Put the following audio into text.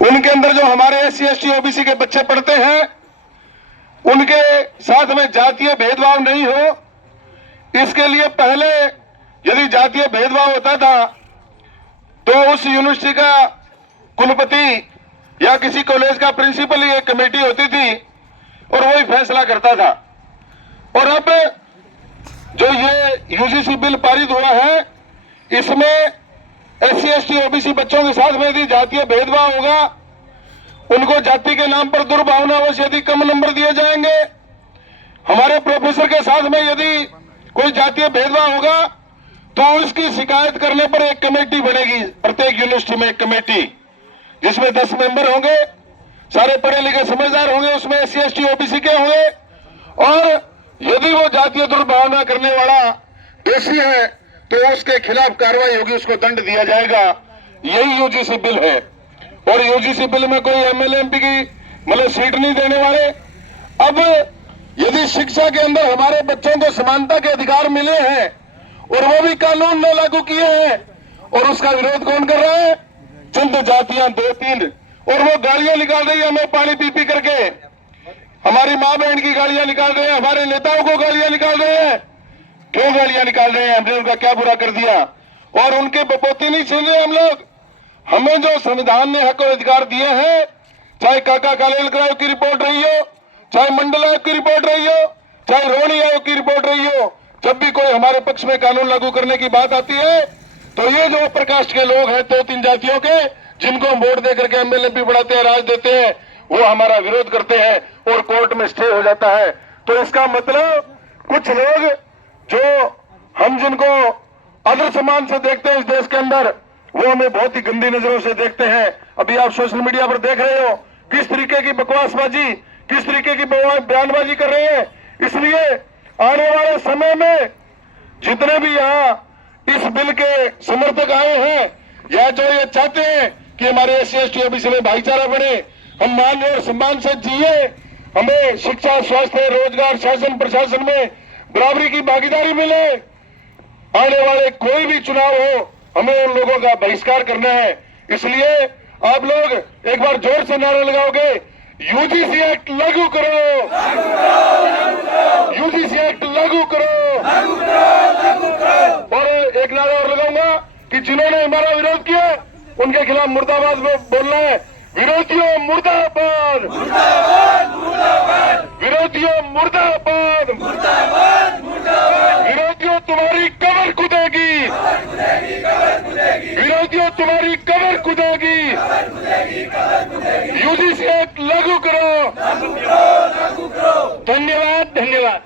उनके अंदर जो हमारे SC ST OBC के बच्चे पढ़ते हैं उनके साथ में जातीय भेदभाव नहीं हो, इसके लिए पहले यदि जातीय भेदभाव होता था तो उस यूनिवर्सिटी का कुलपति या किसी कॉलेज का प्रिंसिपल ही एक कमेटी होती थी और वही फैसला करता था। और अब जो ये UGC बिल पारित हुआ है, इसमें SC ST OBC बच्चों के साथ में यदि जातीय भेदभाव होगा, उनको जाति के नाम पर दुर्भावनावश यदि कम नंबर दिए जाएंगे, हमारे प्रोफेसर के साथ में यदि कोई जातीय भेदभाव होगा तो उसकी शिकायत करने पर एक कमेटी बनेगी, प्रत्येक यूनिवर्सिटी में एक कमेटी जिसमें 10 मेंबर होंगे, सारे पढ़े लिखे समझदार होंगे, उसमें SC ST OBC के होंगे, और यदि वो जातीय दुर्भावना करने वाला दोषी है तो उसके खिलाफ कार्रवाई होगी, उसको दंड दिया जाएगा। यही UGC बिल है। और UGC बिल में कोई MLA MP की मतलब सीट नहीं देने वाले। अब यदि शिक्षा के अंदर हमारे बच्चों को समानता के अधिकार मिले हैं और वो भी कानून ने लागू किए हैं, और उसका विरोध कौन कर रहा है? चंद जातियां 2-3, और वो गालियां निकाल रही है हमें पानी पी पी करके, हमारी माँ बहन की गालियां निकाल रहे हैं, हमारे नेताओं को गालियां निकाल रहे हैं। क्यों गालियां निकाल रहे हैं? हमने उनका क्या बुरा कर दिया? और उनके बपोती नहीं छीन रहे हम लोग। हमें जो संविधान ने हक और अधिकार दिए हैं, चाहे काका कालेलकर आयोग की रिपोर्ट रही हो, चाहे मंडल आयोग की रिपोर्ट रही हो, चाहे रोहिणी आयोग की रिपोर्ट रही हो, जब भी कोई हमारे पक्ष में कानून लागू करने की बात आती है तो ये जो प्रकाश के लोग हैं 2-3 जातियों के, जिनको हम वोट देकर के MLA MP बढ़ाते हैं, राज देते हैं, वो हमारा विरोध करते हैं और कोर्ट में स्टे हो जाता है। तो इसका मतलब कुछ लोग जो हम जिनको आदर सम्मान से देखते हैं इस देश के अंदर, वो हमें बहुत ही गंदी नजरों से देखते हैं। अभी आप सोशल मीडिया पर देख रहे हो किस तरीके की बकवासबाजी, किस तरीके की बयानबाजी कर रहे हैं। इसलिए आने वाले समय में जितने भी यहाँ इस बिल के समर्थक आए हैं या जो ये चाहते हैं कि हमारे SC ST OBC में भाईचारा बढ़े, हम मान और सम्मान से जिए, हमें शिक्षा, स्वास्थ्य, रोजगार, शासन प्रशासन में बराबरी की भागीदारी मिले, आने वाले कोई भी चुनाव हो हमें उन लोगों का बहिष्कार करना है। इसलिए आप लोग एक बार जोर से नारा लगाओगे, UGC एक्ट लागू करो, UGC एक्ट लागू करो। और एक नारा और लगाऊंगा कि जिन्होंने हमारा विरोध किया उनके खिलाफ मुर्दाबाद बोलना है। विरोधियों मुर्दाबाद, विरोधियों मुर्दाबाद, विरोधियों तुम्हारी कबर कुदेगी, विरोधियों तुम्हारी कबर कुदेगी। UGC एक्ट लागू करो। धन्यवाद, धन्यवाद।